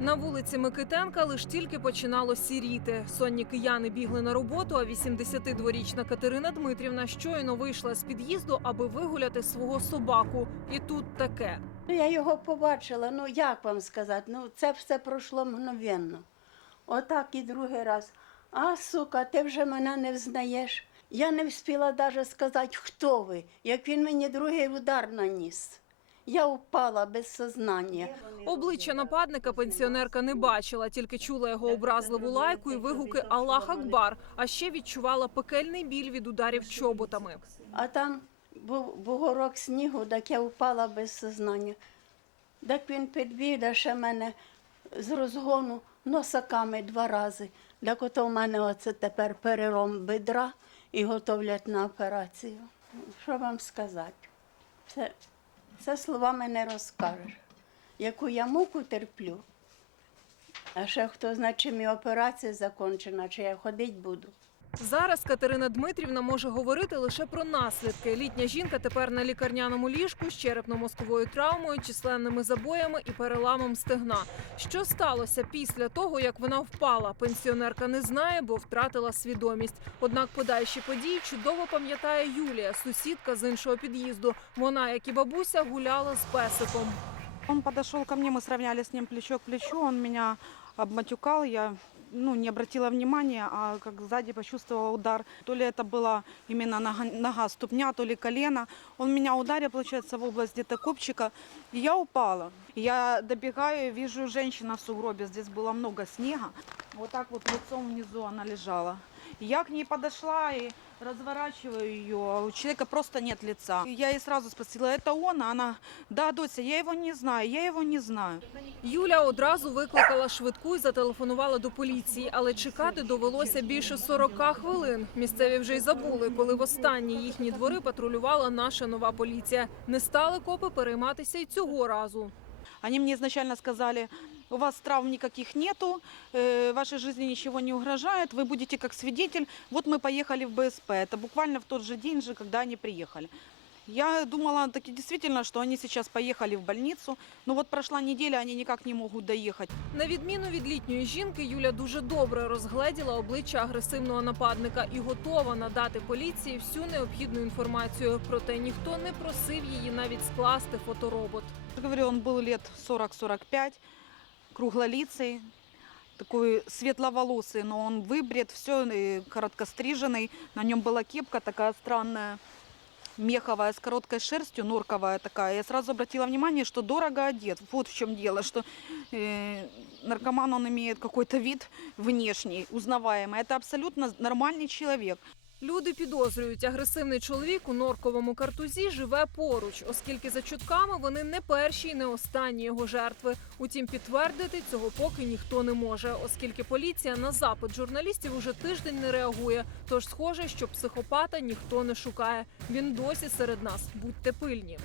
На вулиці Микитенка лиш тільки починало сіріти. Сонні кияни бігли на роботу, а 82-річна Катерина Дмитрівна щойно вийшла з під'їзду, аби вигуляти свого собаку. І тут таке. Я його побачила, ну як вам сказати, ну це все пройшло мгновенно. Отак і другий раз. А, сука, ти вже мене не взнаєш. Я не встигла навіть сказати, хто ви, як він мені другий удар наніс. Я впала без сознання. Обличчя нападника пенсіонерка не бачила, тільки чула його образливу лайку і вигуки Аллах Акбар, а ще відчувала пекельний біль від ударів чоботами. А там був бугорок снігу, так я впала без сознання. Так він підбіг, да ще мене з розгону носаками два рази. Так ото в мене оце тепер перером бедра і готовлять на операцію. Що вам сказати? Це, це словами не розкажеш. Яку я муку терплю. А ще хто знає, чи мій операція закінчена, чи я ходити буду. Зараз Катерина Дмитрівна може говорити лише про наслідки. Літня жінка тепер на лікарняному ліжку з черепно-мозковою травмою, численними забоями і переламом стегна. Що сталося після того, як вона впала? Пенсіонерка не знає, бо втратила свідомість. Однак подальші події чудово пам'ятає Юлія, сусідка з іншого під'їзду. Вона, як і бабуся, гуляла з песиком. Он подошел ко мне, мы сравняли с ним плечо к плечу, он меня обматюкал, я ну, не обратила внимания, а как сзади почувствовала удар. То ли это была именно нога, нога, ступня, то ли колено. Он меня ударил, получается, в область где-то копчика, и я упала. Я добегаю и вижу женщина в сугробе, здесь было много снега. Вот так вот лицом внизу она лежала. Я к ней подошла и разворачиваю ее, у человека просто нет лица. Я ей сразу спросила, это он? А она, да, Дося, я его не знаю, я его не знаю. Юля одразу викликала швидку і зателефонувала до поліції, але чекати довелося більше 40 хвилин. Місцеві вже й забули, коли востаннє їхні двори патрулювала наша нова поліція. Не стали копи перейматися й цього разу. Они мне изначально сказали, у вас травм никаких нету, э, вашей жизни ничего не угрожает, вы будете как свидетель. Вот мы поехали в БСП. Это буквально в тот же день же, когда они приехали. Я думала таки действительно, что они сейчас поехали в больницу. Но вот прошла неделя, они никак не могут доехать. На відміну від літньої жінки, Юля дуже добре розгледіла обличчя агресивного нападника і готова надати поліції всю необхідну інформацію. Проте ніхто не просив її навіть скласти фоторобот. Я говорю, он был лет 40-45, Круглолицый, такой светловолосый, но он выбрит, все короткостриженный. На нем была кепка такая странная, меховая, с короткой шерстью, норковая такая. Я сразу обратила внимание, что дорого одет. Вот в чем дело, что э, наркоман, он имеет какой-то вид внешний, узнаваемый. Это абсолютно нормальный человек. Люди підозрюють, агресивний чоловік у норковому картузі живе поруч, оскільки за чутками вони не перші і не останні його жертви. Утім, підтвердити цього поки ніхто не може, оскільки поліція на запит журналістів уже тиждень не реагує. Тож схоже, що психопата ніхто не шукає. Він досі серед нас. Будьте пильні.